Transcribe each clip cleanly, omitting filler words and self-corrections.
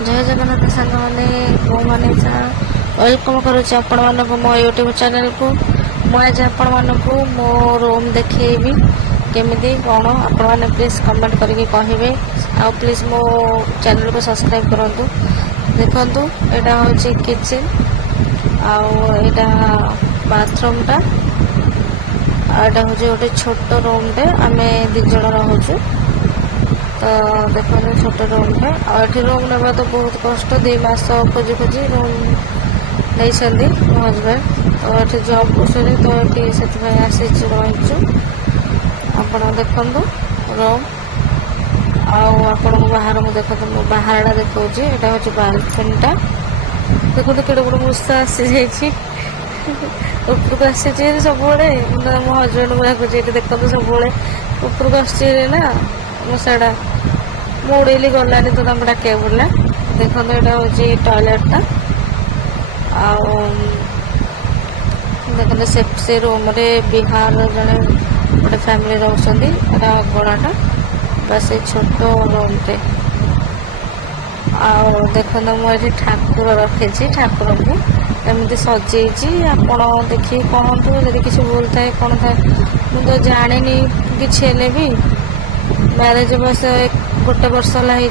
जय जगन्नाथ सांग मैंने मो मनीषा वेलकम करुच्ची आपण मानक मो यूट्यूब चैनल को मुझे आपण मानक मो रूम देखेबी केमिति कौन आपण मैंने प्लीज कमेंट करके कहे आ प्लीज मो चैनल को सब्सक्राइब करूँ। देखु यहाँ हूँ किचन आटा बाथरूम टा आटा हूँ गोटे छोट रूम टे आम दिज रोचु। तो देखो छोट रूम टे आठी रूम ना तो बहुत कष्ट 2 मास खोजी खोजी रूम नहीं मो हजबैंड तो ये जॉब कर तो ये से आसी रहीचु। आप देखु रूम आपण बाहर को देखो बाहर देखा यहाँ हूँ बालकनीटा देखो केड़े बड़े मूषा आसी जाइए उपरको आसी सब मो हजबैंड को डाकुचे देखो सब उपरको आसना मूषाटा मुड़ेली गलानी तो डाक पड़ा। देखो यहाँ हूँ टॉयलेटा देखते से रूम रे बिहार जड़े गोटे फैमिली रोचे गणाटा बस छोट रूम टे देखो मुझे ठाकुर रखी ठाकुर को एमती सजेची आपण देखिए कहतु यदि किसी भूल थाए कौन थाए मुझे तो जानी कि भी मैरेज बस 1 वर्ष है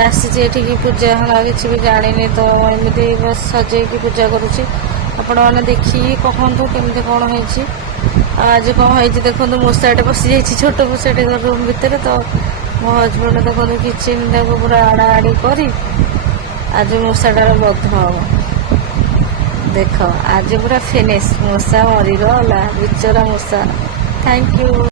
आसी पूजा हाँ किसी भी जानी तो एमती बस सजे पूजा करुच्ची आपण मैंने देखिए कहतु केमती कौन है आज कौन है देखो मूषाटे पशि जाइए छोट मूषाटे रूम भितर। तो मो हजबैंड देखो किचन टाक पूरा आड़ा आड़ी कर आज मूषाटार बध हम देख आज पूरा फिनिश मूषा मरीगला बिचरा मूषा। Thank you.